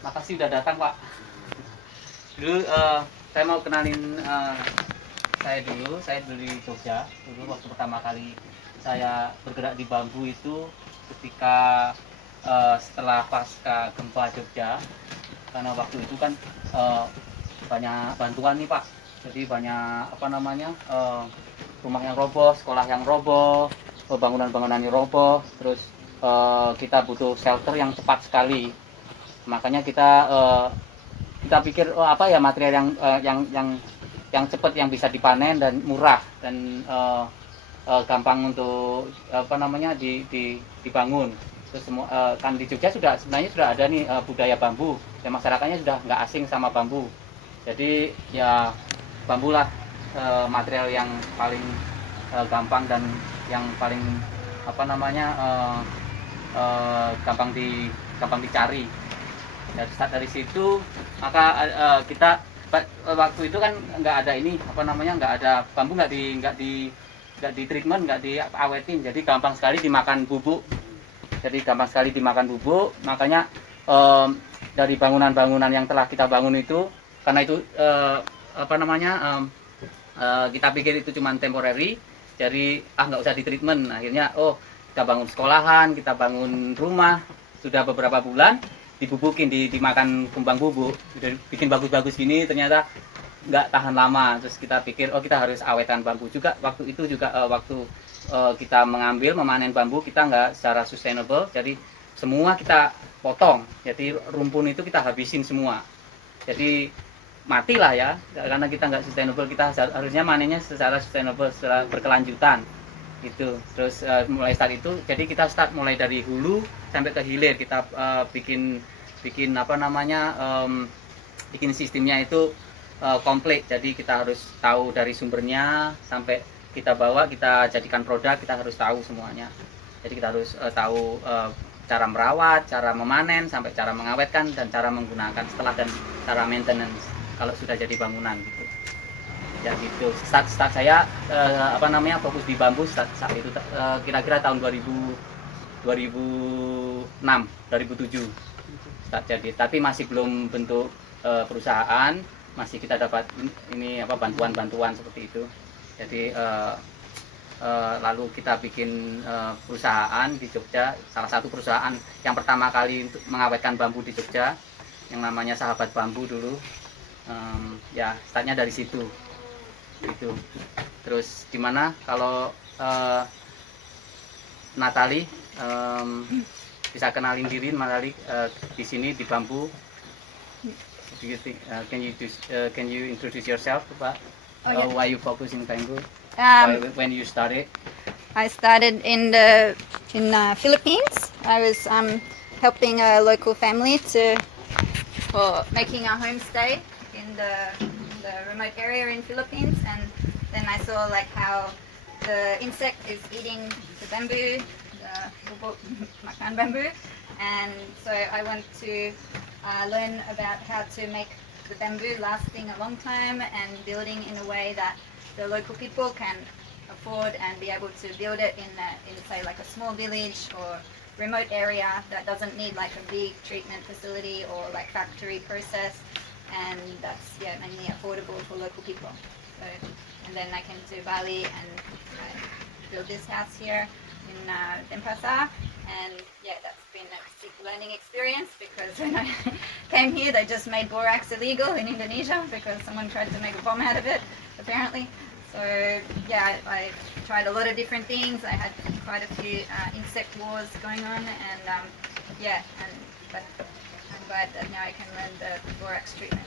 Makasih udah datang, Pak. Dulu saya mau kenalin saya dulu di Jogja. Dulu waktu pertama kali saya bergerak di bambu itu ketika setelah pasca gempa Jogja. Karena waktu itu kan banyak bantuan nih, Pak. Jadi banyak rumah yang roboh, sekolah yang roboh, bangunan-bangunan yang roboh, terus kita butuh shelter yang cepat sekali. Makanya kita pikir apa ya material yang cepat, yang bisa dipanen dan murah dan gampang untuk dibangun. Terus kan di Jogja sebenarnya sudah ada nih budaya bambu dan masyarakatnya sudah nggak asing sama bambu. Jadi ya bambu lah material yang paling gampang dan yang paling gampang dicari. Dari situ maka kita waktu itu kan nggak ada nggak ada bambu, nggak di treatment, nggak diawetin, jadi gampang sekali dimakan bubuk. Makanya dari bangunan-bangunan yang telah kita bangun itu, karena itu kita pikir itu cuma temporary, jadi nggak usah di treatment. Akhirnya kita bangun sekolahan, kita bangun rumah, sudah beberapa bulan dibubukin, dimakan kembang bubuk, udah bikin bagus-bagus gini, ternyata nggak tahan lama. Terus kita pikir kita harus awetan bambu juga. Waktu itu juga waktu kita memanen bambu, kita nggak secara sustainable, jadi semua kita potong, jadi rumpun itu kita habisin semua, jadi matilah ya, karena kita nggak sustainable. Kita harusnya manennya secara sustainable, secara berkelanjutan itu. Terus mulai start itu, jadi kita start mulai dari hulu sampai ke hilir. Kita bikin sistemnya itu komplit. Jadi kita harus tahu dari sumbernya sampai kita bawa, kita jadikan produk, kita harus tahu semuanya. Jadi kita harus tahu cara merawat, cara memanen, sampai cara mengawetkan, dan cara menggunakan setelah, dan cara maintenance kalau sudah jadi bangunan gitu. Ya gitu. Start saya fokus di bambu saat itu kira-kira tahun 2006, 2007 start jadi. Tapi masih belum bentuk perusahaan, masih kita dapat bantuan-bantuan seperti itu. Jadi lalu kita bikin perusahaan di Jogja, salah satu perusahaan yang pertama kali untuk mengawetkan bambu di Jogja, yang namanya Sahabat Bambu dulu. Ya startnya dari situ gitu. Terus gimana kalau Natali bisa kenalin diri Natali di sini di bambu? Do you think, can you introduce yourself, Pak? Oh, yeah. Why you focus in bamboo? When you started? I started in Philippines. I was helping a local family for making a homestay in the remote area in Philippines, and then I saw like how the insect is eating the bamboo, the bubuk makan bamboo, and so I want to learn about how to make the bamboo lasting a long time and building in a way that the local people can afford and be able to build it in say like a small village or remote area that doesn't need like a big treatment facility or like factory process, and that's mainly affordable for local people. So, and then I came to Bali and I built this house here in Denpasar, and that's been a big learning experience, because when I came here they just made borax illegal in Indonesia because someone tried to make a bomb out of it apparently. So I tried a lot of different things. I had quite a few insect wars going on, and but I'm glad that now I can learn the borax treatment.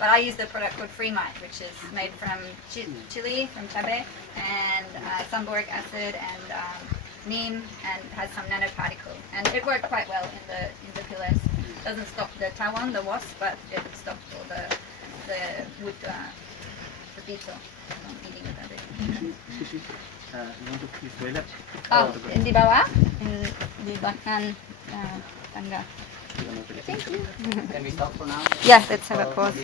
But I use the product called Freemite, which is made from chili, from cabe, and sunboric acid and neem, and has some nanoparticle. And it worked quite well in the pillars. It doesn't stop the tawon, the wasp, but it stopped all the wood, the beetle from eating the bamboo. Untuk di toilet? Di bawah, di belakang tangga. Thank you. Can we stop for now? Yeah, let's have a pause.